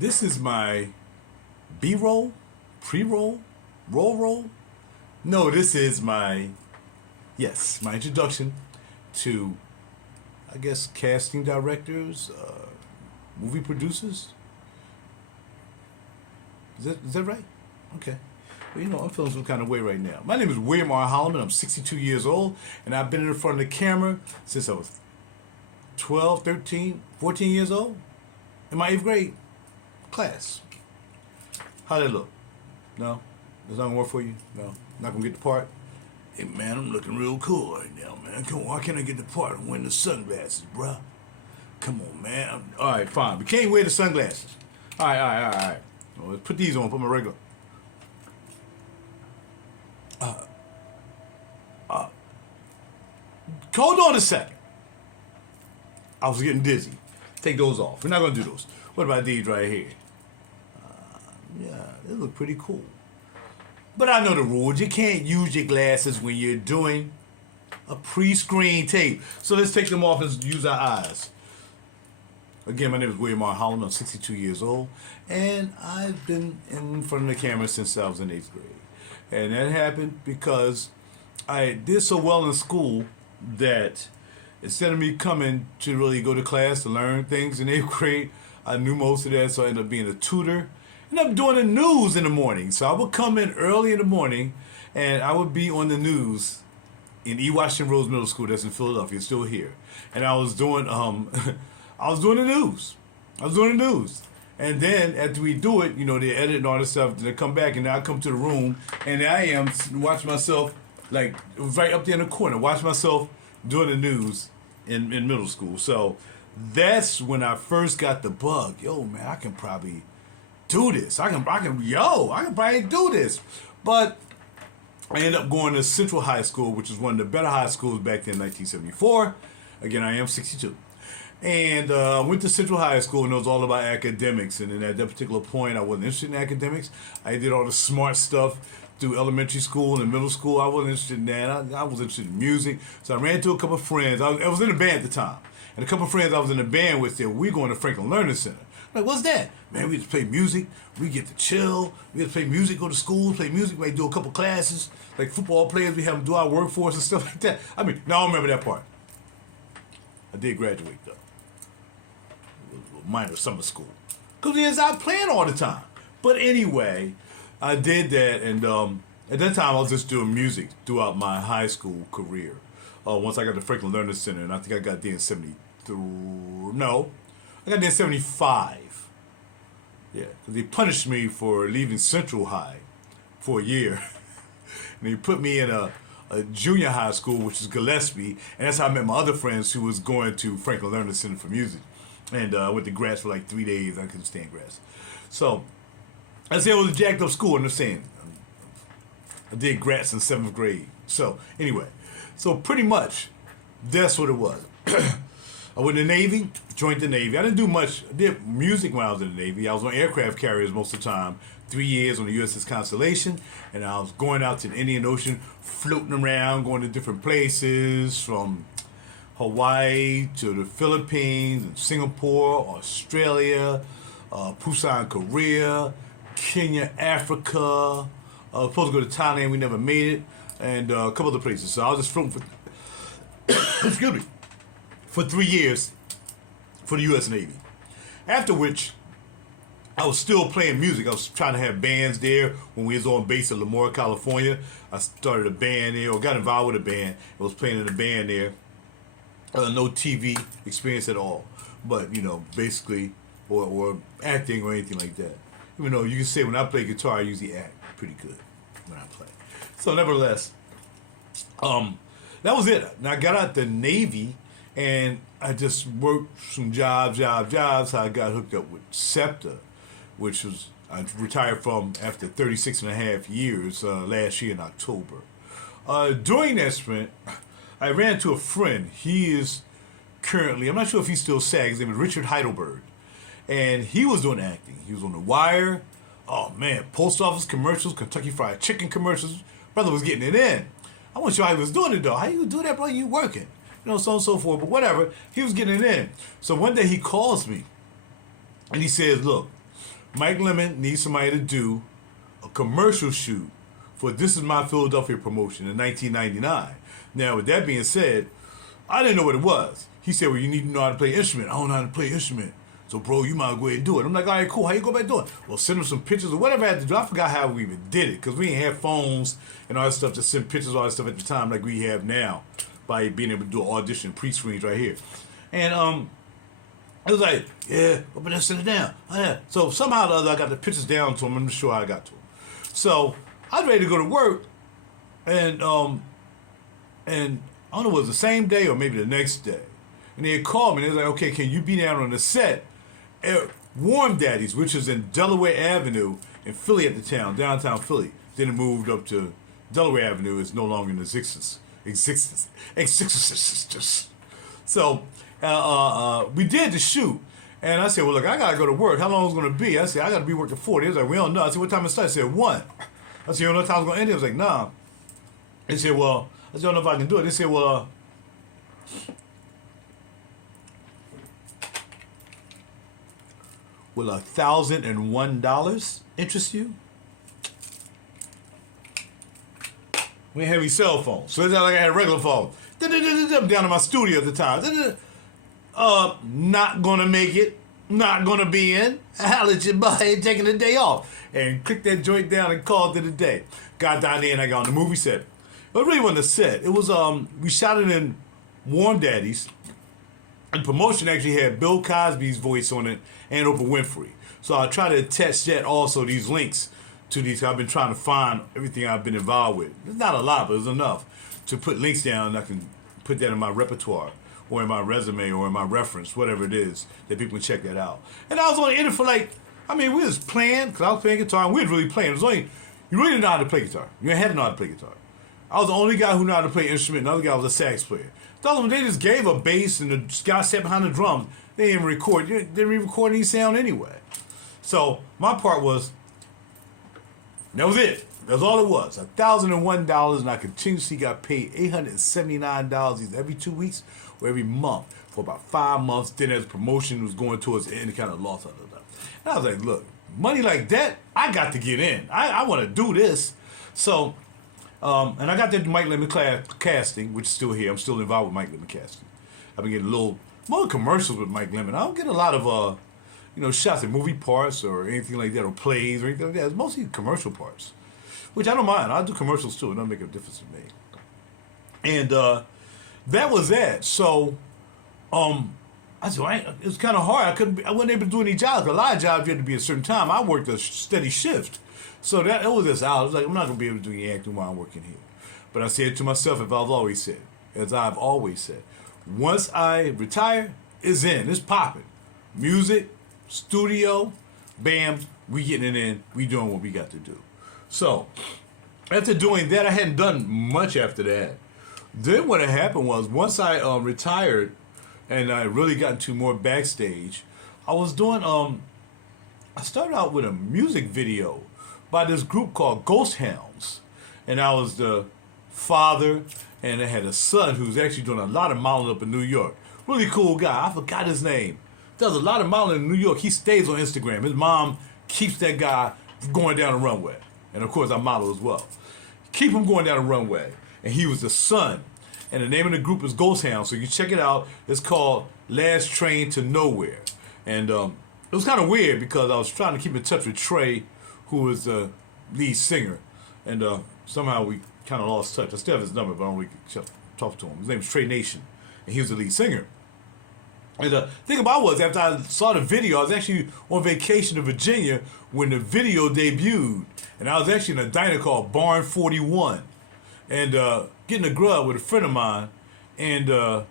This is my B-roll, pre-roll, roll. No, this is my introduction to, I guess, casting directors, movie producers. Is that right? Okay. Well, I'm feeling some kind of way right now. My name is William R. Holloman. I'm 62 years old, and I've been in front of the camera since I was 12, 13, 14 years old in my 8th grade class. How'd that look? No? That's not gonna work for you? No? Not gonna get the part? Hey man, I'm looking real cool right now, man. Come on, why can't I get the part and wear the sunglasses, bruh? Come on, man. Alright, fine. We can't wear the sunglasses. Alright. Well, let's put these on, put my regular. Hold on a second. I was getting dizzy. Take those off. We're not gonna do those. What about these right here? Yeah, they look pretty cool. But I know the rules. You can't use your glasses when you're doing a pre-screen tape. So let's take them off and use our eyes. Again, my name is William R. Holloman. I'm 62 years old. And I've been in front of the camera since I was in 8th grade. And that happened because I did so well in school that instead of me coming to really go to class to learn things in 8th grade, I knew most of that, so I ended up being a tutor. And I'm doing the news in the morning. So I would come in early in the morning, and I would be on the news in E. Washington Rose Middle School, that's in Philadelphia, it's still here. And I was doing the news. And then after we do it, they edit and all this stuff, then they come back, and then I come to the room, and I am watching myself, like, right up there in the corner, watch myself doing the news in middle school. So that's when I first got the bug. Yo, man, I can probably do this. I can probably do this. But I ended up going to Central High School, which is one of the better high schools back then in 1974. Again, I am 62. And I went to Central High School, and it was all about academics. And then at that particular point, I wasn't interested in academics. I did all the smart stuff through elementary school and middle school. I wasn't interested in that. I was interested in music. So I ran into a couple of friends. I was in a band at the time. And a couple of friends I was in a band with said, we're going to Franklin Learning Center. I'm like, what's that? Man, we just play music. We get to chill. We get to play music, go to school, play music. We do a couple classes. Like football players, we have them do our workforce and stuff like that. I mean, no, I don't remember that part. I did graduate, though. It was a minor summer school. Because we was out playing all the time. But anyway, I did that, and at that time, I was just doing music throughout my high school career. Once I got to Franklin Learning Center, and I think I got there in 73. No, I got there in 75. Yeah, because they punished me for leaving Central High for a year. And they put me in a junior high school, which is Gillespie, and that's how I met my other friends who was going to Franklin Learning Center for music. And I went to Grass for like 3 days. I couldn't stand Grass. So I say it was a jacked up school, and I'm saying I did Gratz in 7th grade. So anyway, so pretty much that's what it was. I went in the Navy, joined the Navy. I didn't do much. I did music when I was in the Navy. I was on aircraft carriers most of the time. 3 years on the USS Constellation, and I was going out to the Indian Ocean, floating around, going to different places from Hawaii to the Philippines, and Singapore, Australia, Busan, Korea, Kenya, Africa. I was supposed to go to Thailand, we never made it, and a couple other places. So I was just floating for, excuse me, for 3 years for the U.S. Navy. After which, I was still playing music. I was trying to have bands there when we was on base in Lemoore, California. I started a band there, or got involved with a band. I was playing in a band there. No TV experience at all, but basically, or acting or anything like that. Even though you can say when I play guitar, I usually act pretty good when I play. So nevertheless, that was it. And I got out the Navy, and I just worked some jobs. How I got hooked up with SEPTA, which was I retired from after 36 and a half years last year in October. During that sprint, I ran into a friend. He is currently, I'm not sure if he's still SAG, his name is Richard Heidelberg. And he was doing acting. He was on The Wire. Oh man, post office commercials, Kentucky Fried Chicken commercials. Brother was getting it in. I wasn't sure how he was doing it though. How you do that, bro? You working. So on and so forth. But whatever, he was getting it in. So one day he calls me and he says, look, Mike Lemon needs somebody to do a commercial shoot for This Is My Philadelphia promotion in 1999. Now, with that being said, I didn't know what it was. He said, well, you need to know how to play instrument. I don't know how to play instrument. So, bro, you might go ahead and do it. I'm like, all right, cool. How you go back doing it? Well, send him some pictures or whatever I had to do. I forgot how we even did it because we didn't have phones and all that stuff to send pictures, all that stuff at the time like we have now by being able to do an audition pre-screens right here. And it was like, yeah, but let's send it down. Oh, yeah. So somehow or the other, I got the pictures down to him. I'm not sure how I got to him. So I was ready to go to work, and I don't know if it was the same day or maybe the next day. And they had called me, and they was like, okay, can you be down on the set at Warm Daddy's, which is in Delaware Avenue in Philly at the time, downtown Philly. Then it moved up to Delaware Avenue. It's no longer in existence. So we did the shoot. And I said, well, look, I got to go to work. How long is it going to be? I said, I got to be working 40. They was like, we don't know. I said, what time it starts? I said, 1. I said, you don't know what time it's going to end? They was like, nah. They said, well, I said, I don't know if I can do it. They said, well, will $1,001 interest you? We didn't have any cell phones. So it's not like I had a regular phone. I'm down in my studio at the time. Not gonna make it. Not gonna be in. I'll let you buy it, taking the day off. And click that joint down and called it a day. Got down there and I got on the movie set. But it really wasn't a set. It was, we shot it in Warm Daddy's. And promotion actually had Bill Cosby's voice on it and Oprah Winfrey. So I try to attach that also, these links to these. I've been trying to find everything I've been involved with. It's not a lot, but it's enough to put links down and I can put that in my repertoire or in my resume or in my reference, whatever it is, that people can check that out. And I was only in it for we was playing, because I was playing guitar and we was really playing. It was only, you really didn't know how to play guitar. You had to know how to play guitar. I was the only guy who knew how to play instrument. The other guy was a sax player. They just gave a bass and the guy sat behind the drums. They didn't even record. They didn't even record any sound anyway. So my part was, that was it. That's all it was. $1,001, and I continuously got paid $879 either every 2 weeks or every month for about 5 months. Then as promotion was going towards the end, it kind of lost out of that. And I was like, look, money like that, I got to get in. I want to do this. So, and I got that Mike Lemon casting, which is still here. I'm still involved with Mike Lemon casting. I've been getting a little more commercials with Mike Lemon. I don't get a lot of, shots at movie parts or anything like that, or plays or anything like that. It's mostly commercial parts, which I don't mind. I'll do commercials too. It don't make a difference to me. And that was that. So, I said, it was kind of hard. I wasn't able to do any jobs. A lot of jobs you had to be at a certain time. I worked a steady shift. So that it was just out. I was like, I'm not going to be able to do any acting while I'm working here. But I said to myself, as I've always said, once I retire, it's in. It's popping. Music, studio, bam, we getting it in. We doing what we got to do. So, after doing that, I hadn't done much after that. Then what had happened was, once I retired and I really got into more backstage, I was doing, I started out with a music video by this group called Ghost Hounds. And I was the father, and I had a son who's actually doing a lot of modeling up in New York. Really cool guy. I forgot his name. Does a lot of modeling in New York. He stays on Instagram. His mom keeps that guy going down the runway. And of course, I model as well. Keep him going down the runway. And he was the son. And the name of the group is Ghost Hound. So you check it out. It's called Last Train to Nowhere. And it was kind of weird because I was trying to keep in touch with Trey, who was the lead singer. And somehow we kind of lost touch. I still have his number, but I don't really talk to him. His name is Trey Nation. And he was the lead singer. And the thing about it was, after I saw the video, I was actually on vacation in Virginia when the video debuted. And I was actually in a diner called Barn 41. And getting a grub with a friend of mine. And I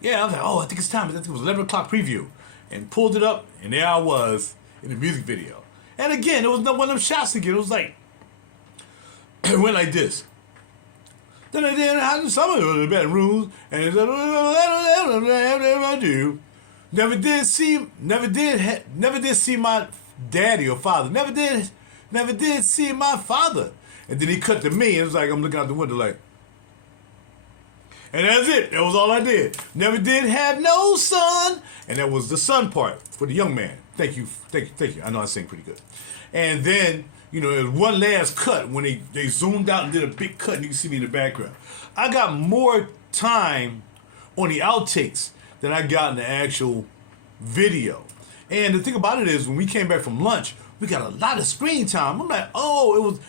was like, I think it's time. I think it was 11 o'clock preview. And pulled it up, and there I was in the music video. And again, it was not one of them shots again. It was like, it went like this. Then I had some of the bedrooms, and it's I do. Never did see my daddy or father. Never did see my father. And then he cut to me, and it was like I'm looking out the window like. And that's it. That was all I did. Never did have no son. And that was the son part for the young man. Thank you. I know I sing pretty good. And then, you know, there was one last cut when they zoomed out and did a big cut and you can see me in the background. I got more time on the outtakes than I got in the actual video. And the thing about it is, when we came back from lunch, we got a lot of screen time. I'm like,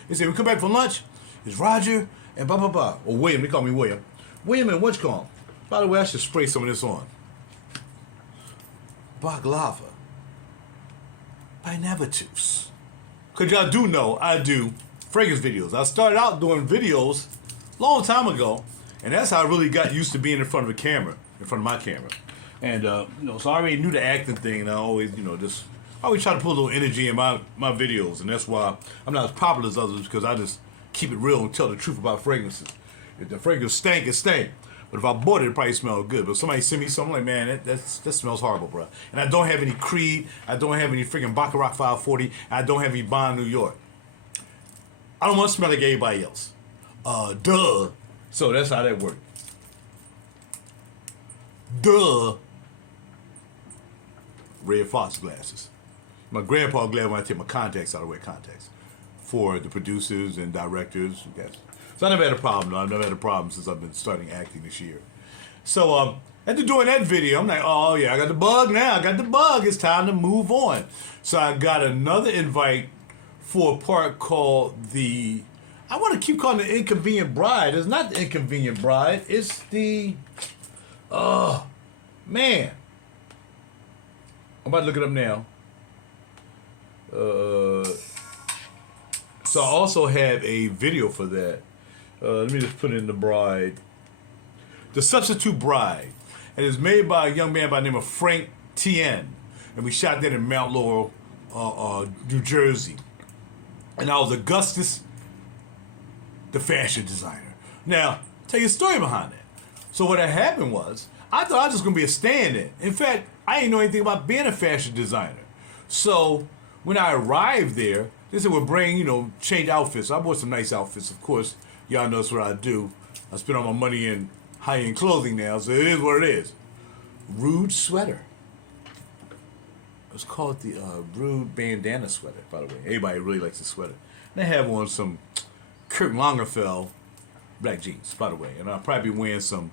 they said, we come back from lunch, it's Roger and blah, blah, blah. Or William, they call me William. William and what's called? By the way, I should spray some of this on. Baklava. By Navatus. Because y'all do know, I do fragrance videos. I started out doing videos a long time ago, and that's how I really got used to being in front of a camera, in front of my camera. And, so I already knew the acting thing, and I always, I always try to put a little energy in my videos, and that's why I'm not as popular as others, because I just keep it real and tell the truth about fragrances. If the fragrance stank, it stank. But if I bought it, it probably smelled good. But if somebody send me something, like, man, that smells horrible, bro. And I don't have any Creed. I don't have any freaking Baccarat 540. I don't have any Bond New York. I don't want to smell like everybody else. Duh. So that's how that worked. Duh. Red Fox glasses. My grandpa glad when I take my contacts out, I wear contacts. For the producers and directors. Yes. So I never had a problem, though. I've never had a problem since I've been starting acting this year. So after doing that video, I'm like, oh yeah, I got the bug now. I got the bug. It's time to move on. So I got another invite for a part called I want to keep calling it Inconvenient Bride. It's not the Inconvenient Bride. It's the, man. I'm about to look it up now. So I also have a video for that. Let me just put in the bride. The Substitute Bride. And it's made by a young man by the name of Frank Tien. And we shot that in Mount Laurel, New Jersey. And I was Augustus, the fashion designer. Now, tell you a story behind that. So what had happened was, I thought I was just going to be a stand-in. In fact, I didn't know anything about being a fashion designer. So when I arrived there, they said, well, change outfits. I bought some nice outfits, of course. Y'all know that's what I do. I spend all my money in high-end clothing now, so it is what it is. Rude sweater. It's called the Rude Bandana Sweater, by the way. Everybody really likes the sweater. And I have on some Kurt Lagerfeld black jeans, by the way. And I'll probably be wearing some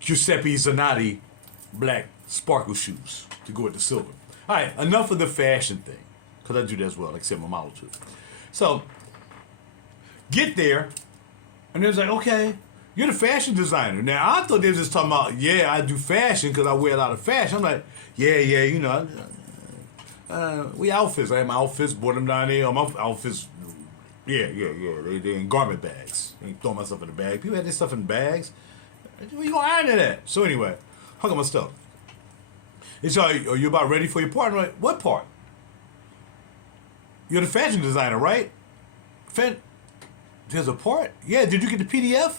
Giuseppe Zanotti black sparkle shoes to go with the silver. All right, enough of the fashion thing, because I do that as well, like I said, my model too. So, get there, and they're like, okay, you're the fashion designer. Now, I thought they were just talking about, yeah, I do fashion because I wear a lot of fashion. I'm like, yeah, we outfits. I have my outfits, bought them down there. My outfits, yeah. They're in garment bags. I ain't throwing myself in the bag. People have their stuff in bags. Where you gonna iron it at? So anyway, hung up my stuff. It's like, are you about ready for your part? I'm like, what part? You're the fashion designer, right? There's a part? Yeah, did you get the PDF?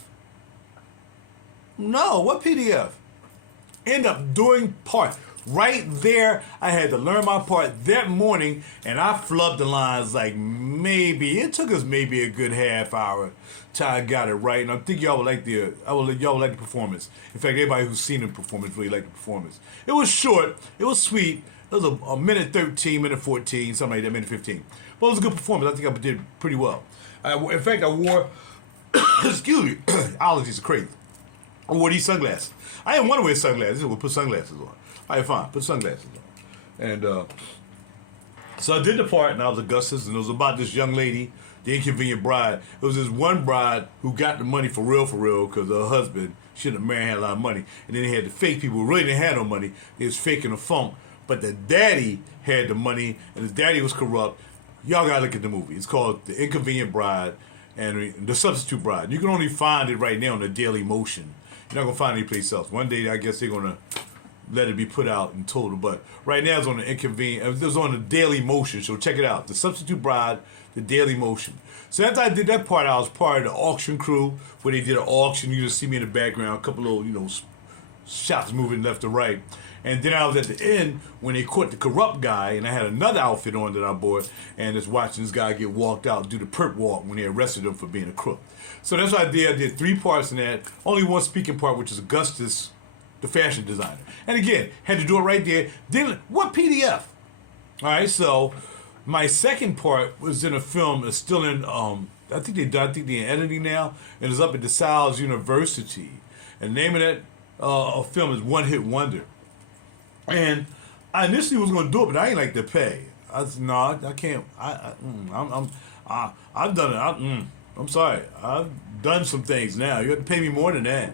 No, what PDF? End up doing part. Right there, I had to learn my part that morning, and I flubbed the lines like it took us maybe a good half hour till I got it right. And I think y'all would like the performance. In fact, everybody who's seen the performance really liked the performance. It was short, it was sweet. It was a minute 13, minute 14, something like that, minute 15. But it was a good performance. I think I did pretty well. In fact, I wore, excuse me, allergies are crazy. I wore these sunglasses. I didn't want to wear sunglasses. I would put sunglasses on. All right, fine, put sunglasses on. And so I did the part, and I was Augustus, and it was about this young lady, the Inconvenient Bride. It was this one bride who got the money for real, because her husband, she and the man had a lot of money. And then they had the fake people who really didn't have no money. They was faking the funk. But the daddy had the money, and his daddy was corrupt. Y'all gotta look at the movie. It's called The Inconvenient Bride and The Substitute Bride. You can only find it right now on the Daily Motion. You're not gonna find it anyplace else. One day, I guess they're gonna let it be put out in total. But right now, it's on the It's on the Daily Motion. So check it out. The Substitute Bride, The Daily Motion. So after I did that part, I was part of the auction crew where they did an auction. You just see me in the background, a couple of shots moving left to right. And then I was at the end when they caught the corrupt guy, and I had another outfit on that I bought, and just watching this guy get walked out, do the perp walk when they arrested him for being a crook. So that's what I did. I did 3 parts in that. Only one speaking part, which is Augustus, the fashion designer. And again, had to do it right there. Then what PDF? All right, so my second part was in a film. It's still in. I think they're in editing now, and it's up at DeSales University. And the name of that film is One Hit Wonder. And I initially was going to do it, but I ain't like to pay. I said, no, I can't. I've done it. I'm sorry. I've done some things now. You have to pay me more than that.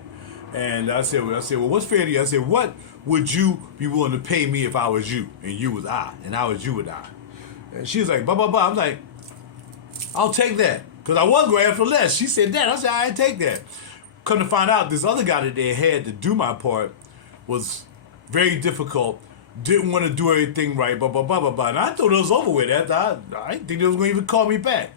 And I said, well, what's fair to you? I said, what would you be willing to pay me if I was you and you was I and I was you and I? And she was like, blah, blah, blah. I'm like, I'll take that. Because I was going to ask for less. She said that. I said, I ain't take that. Come to find out, this other guy that they had to do my part was very difficult, didn't want to do everything right, blah, blah, blah, blah, blah. And I thought it was over with. I didn't think they was going to even call me back.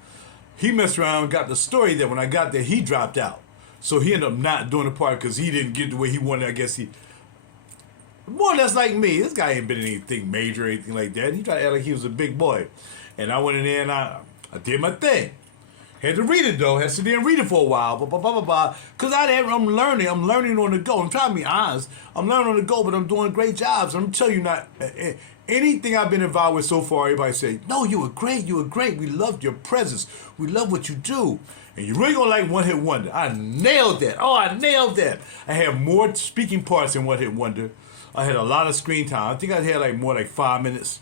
He messed around and got the story that when I got there, he dropped out. So he ended up not doing the part because he didn't get the way he wanted. I guess he, more or less like me. This guy ain't been in anything major or anything like that. He tried to act like he was a big boy. And I went in there and I did my thing. Had to read it though. Had to sit there and read it for a while. Blah, blah, blah, blah, blah. Because I'm learning. I'm learning on the go. I'm trying to be honest. I'm learning on the go, but I'm doing great jobs. I'm telling you, not anything I've been involved with so far, everybody say, no, you were great. You were great. We loved your presence. We love what you do. And you really gonna like One Hit Wonder. I nailed that. Oh, I nailed that. I had more speaking parts in One Hit Wonder. I had a lot of screen time. I think I had like more like 5 minutes.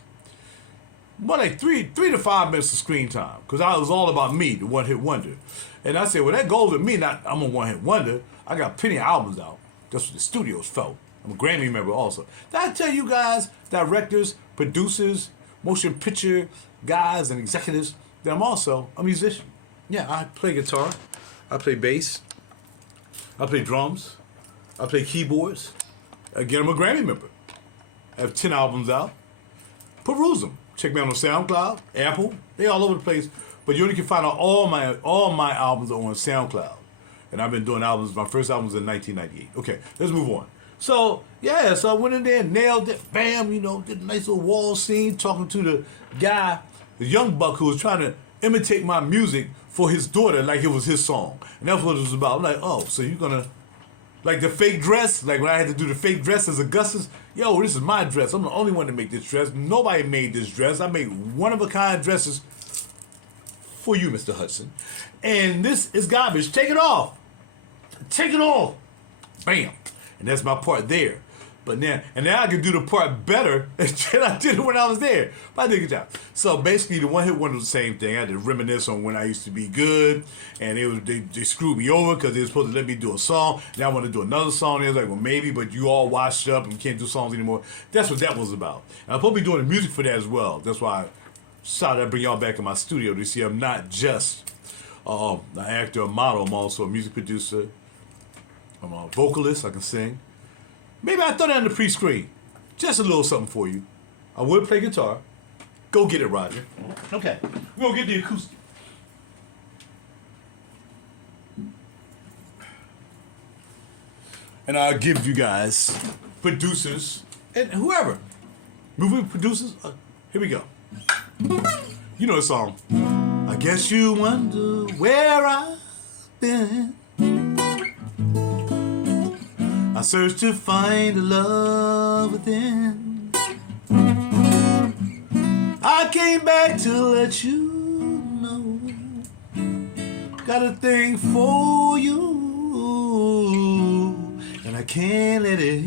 More like three to 5 minutes of screen time. Because I was all about me, the One Hit Wonder. And I said, well, that goes with me. Not I'm a One Hit Wonder. I got plenty of albums out. That's what the studios felt. I'm a Grammy member also. Did I tell you guys, directors, producers, motion picture guys, and executives, that I'm also a musician? Yeah, I play guitar. I play bass. I play drums. I play keyboards. Again, I'm a Grammy member. I have 10 albums out. Peruse them. Check me out on SoundCloud, Apple. They all over the place. But you only can find out all my albums are on SoundCloud. And I've been doing albums. My first album was in 1998. Okay, let's move on. So, yeah, so I went in there and nailed it. Bam, did a nice little wall scene talking to the guy, the young buck who was trying to imitate my music for his daughter like it was his song. And that's what it was about. I'm like, oh, so you're going to, like the fake dress, like when I had to do the fake dress as Augustus, yo, this is my dress. I'm the only one to make this dress. Nobody made this dress. I made one-of-a-kind dresses for you, Mr. Hudson. And this is garbage. Take it off. Take it off. Bam. And that's my part there. But now I can do the part better than I did it when I was there. But I did a good job. So basically, the One Hit Wonder was the same thing. I had to reminisce on when I used to be good, and they screwed me over because they were supposed to let me do a song. Now I want to do another song. They was like, well, maybe, but you all washed up and can't do songs anymore. That's what that was about. And I'm supposed to be doing the music for that as well. That's why I decided to bring y'all back in my studio to see I'm not just an actor or model. I'm also a music producer. I'm a vocalist. I can sing. Maybe I throw that in the pre-screen. Just a little something for you. I would play guitar. Go get it, Roger. Okay. We're going to get the acoustic. And I'll give you guys, producers, and whoever. Movie producers. Here we go. You know the song. I guess you wonder where I've been. I searched to find a love within. I came back to let you know. Got a thing for you. And I can't let it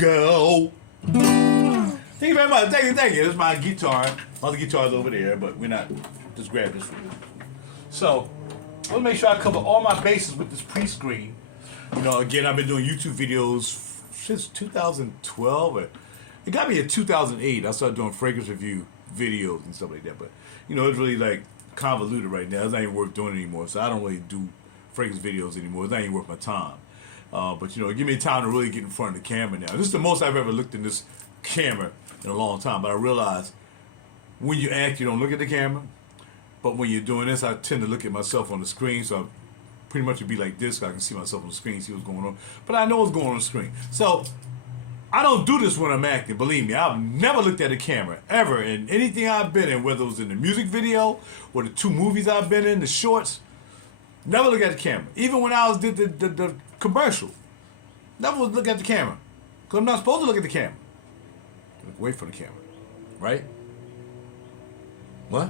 go. Thank you very much. Thank you. This is my guitar. Other guitar's over there, but we're not. Just grab this one. So, I want to make sure I cover all my bases with this pre-screen. Again, I've been doing YouTube videos since 2012. It got me in 2008. I started doing fragrance review videos and stuff like that. But, it's really like convoluted right now. It's not even worth doing anymore. So I don't really do fragrance videos anymore. It's not even worth my time. But, it give me time to really get in front of the camera now. This is the most I've ever looked in this camera in a long time. But I realize when you act, you don't look at the camera. But when you're doing this, I tend to look at myself on the screen, so I pretty much would be like this, so I can see myself on the screen, see what's going on. But I know what's going on the screen. So I don't do this when I'm acting. Believe me, I've never looked at a camera ever in anything I've been in, whether it was in the music video or the 2 movies I've been in, the shorts. Never look at the camera. Even when I did the commercial, never would look at the camera, because I'm not supposed to look at the camera. Look away from the camera, right? What?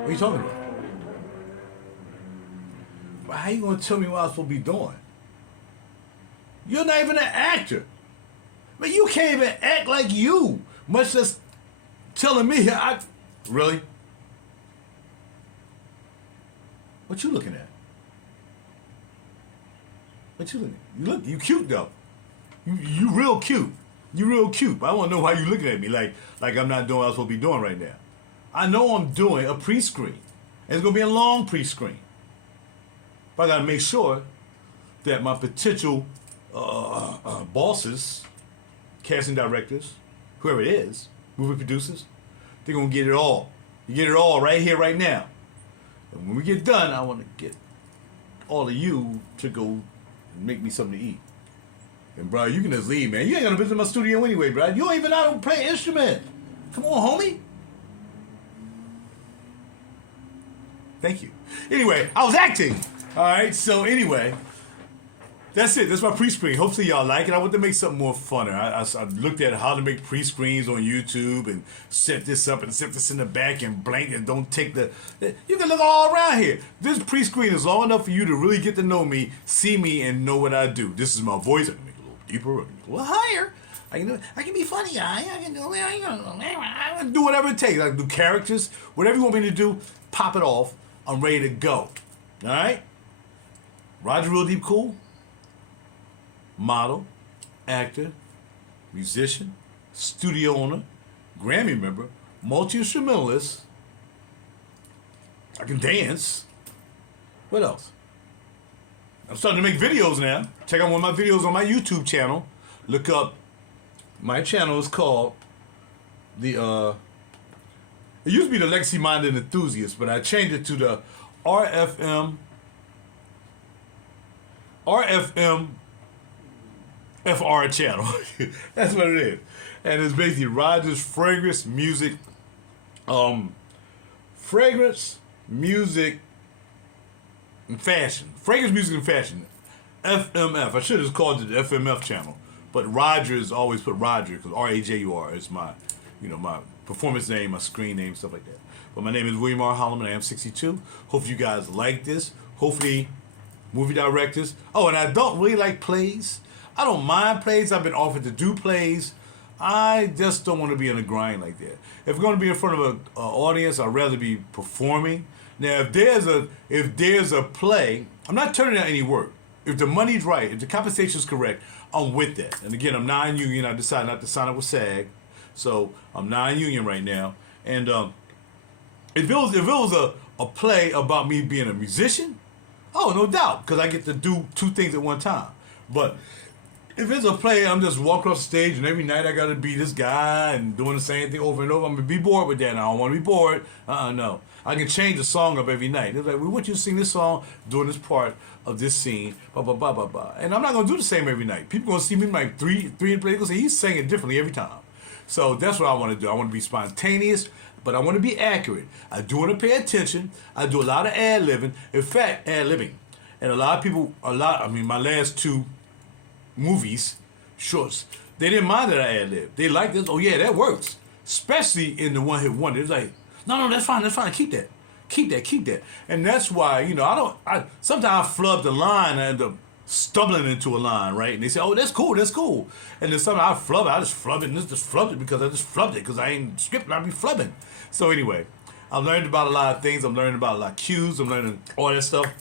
What are you talking about? But how you gonna tell me what I'm supposed to be doing? You're not even an actor. But you can't even act like you, much less telling me really? What you looking at? What you looking at? You cute though. You real cute. You real cute. But I want to know why you looking at me like I'm not doing what I'm supposed to be doing right now. I know I'm doing a pre-screen. And it's gonna be a long pre-screen. But I gotta make sure that my potential bosses, casting directors, whoever it is, movie producers, they're gonna get it all. You get it all right here, right now. And when we get done, I want to get all of you to go make me something to eat. And bro, you can just leave, man. You ain't gonna visit my studio anyway, bro. You don't even know how to play an instrument. Come on, homie. Thank you. Anyway, I was acting. All right. So anyway. That's it. That's my pre-screen. Hopefully y'all like it. I want to make something more funner. I looked at how to make pre-screens on YouTube and set this up and set this in the back and blank and don't take the... You can look all around here. This pre-screen is long enough for you to really get to know me, see me, and know what I do. This is my voice. I can make it a little deeper, I can make it a little higher. I can be funny. I can do whatever it takes. I can do characters. Whatever you want me to do, pop it off. I'm ready to go. All right? Roger Real Deep Cool. Model, actor, musician, studio owner, Grammy member, multi-instrumentalist. I can dance. What else? I'm starting to make videos now. Check out one of my videos on my YouTube channel. Look up, my channel is called it used to be the Legacy Minded Enthusiast, but I changed it to the RFM FR channel. That's what it is. And it's basically Roger's Fragrance Music, Fragrance Music and Fashion. Fragrance Music and Fashion. FMF. I should have called it the FMF channel. But Roger is always put Roger, because R-A-J-U-R is my, my performance name, my screen name, stuff like that. But my name is William R. Holloman. I am 62. Hope you guys like this. Hopefully, movie directors. Oh, and I don't really like plays. I don't mind plays. I've been offered to do plays. I just don't want to be in a grind like that. If we're going to be in front of an audience, I'd rather be performing. Now, if there's a play, I'm not turning down any work. If the money's right, if the compensation's correct, I'm with that. And again, I'm non-union. I decided not to sign up with SAG, so I'm non-union right now. And if it was a play about me being a musician, oh, no doubt, because I get to do 2 things at one time. But if it's a play, I'm just walking across the stage and every night I got to be this guy and doing the same thing over and over. I'm going to be bored with that, and I don't want to be bored. No. I can change the song up every night. It's like, we want you to sing this song during this part of this scene, blah, blah, blah, blah, blah. And I'm not going to do the same every night. People going to see me like three in play. They're going to say, he's singing differently every time. So that's what I want to do. I want to be spontaneous, but I want to be accurate. I do want to pay attention. I do a lot of ad-libbing. In fact, ad-libbing. And a lot of people, my last 2 movies, shorts, they didn't mind that I ad-lib. They liked this. Oh yeah, that works. Especially in the One Hit Wonder. It's like, no, that's fine. Keep that. And that's why, sometimes I flub the line and I end up stumbling into a line, right? And they say, oh, that's cool. And then sometimes I flub it. I just flub it and just flubbed it because I just flubbed it because I ain't scripting. I be flubbing. So anyway, I've learned about a lot of things. I'm learning about a lot of cues. I'm learning all that stuff.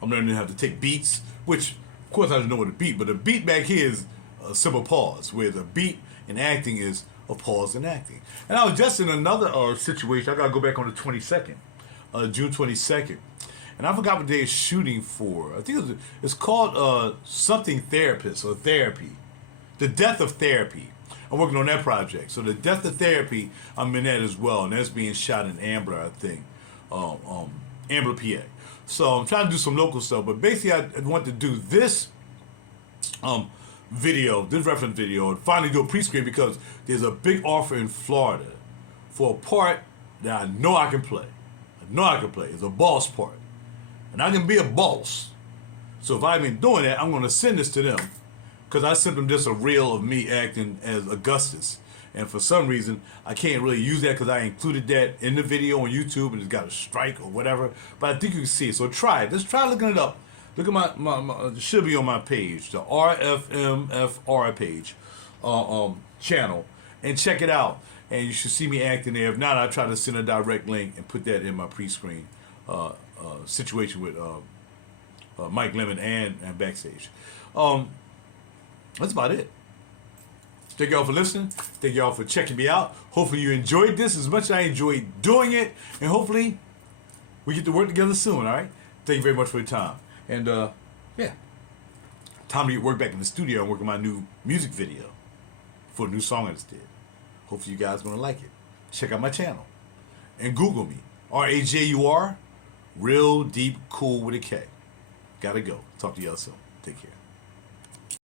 I'm learning how to take beats, which, of course, I don't know what a beat, but a beat back here is a simple pause, where the beat in acting is a pause in acting. And I was just in another situation. I got to go back on the 22nd, June 22nd. And I forgot what day it's shooting for. I think it's called something therapist or therapy. The Death of Therapy. I'm working on that project. So The Death of Therapy, I'm in that as well. And that's being shot in Ambler, I think. Ambler, PA. So I'm trying to do some local stuff, but basically I want to do this video, this reference video, and finally do a pre-screen because there's a big offer in Florida for a part that I know I can play. I know I can play. It's a boss part. And I can be a boss. So if I've been doing that, I'm going to send this to them because I sent them just a reel of me acting as Augustus. And for some reason, I can't really use that because I included that in the video on YouTube and it's got a strike or whatever. But I think you can see it. So try it. Just try looking it up. Look at my it should be on my page, the RFMFR page, channel, and check it out. And you should see me acting there. If not, I'll try to send a direct link and put that in my pre-screen situation with Mike Lemon and Backstage. That's about it. Thank y'all for listening. Thank y'all for checking me out. Hopefully you enjoyed this as much as I enjoyed doing it. And hopefully we get to work together soon, all right? Thank you very much for your time. And, yeah. Time to get work back in the studio and work on my new music video for a new song I just did. Hopefully you guys are going to like it. Check out my channel. And Google me. RAJUR, Real Deep Cool with a K. Gotta go. Talk to y'all soon. Take care.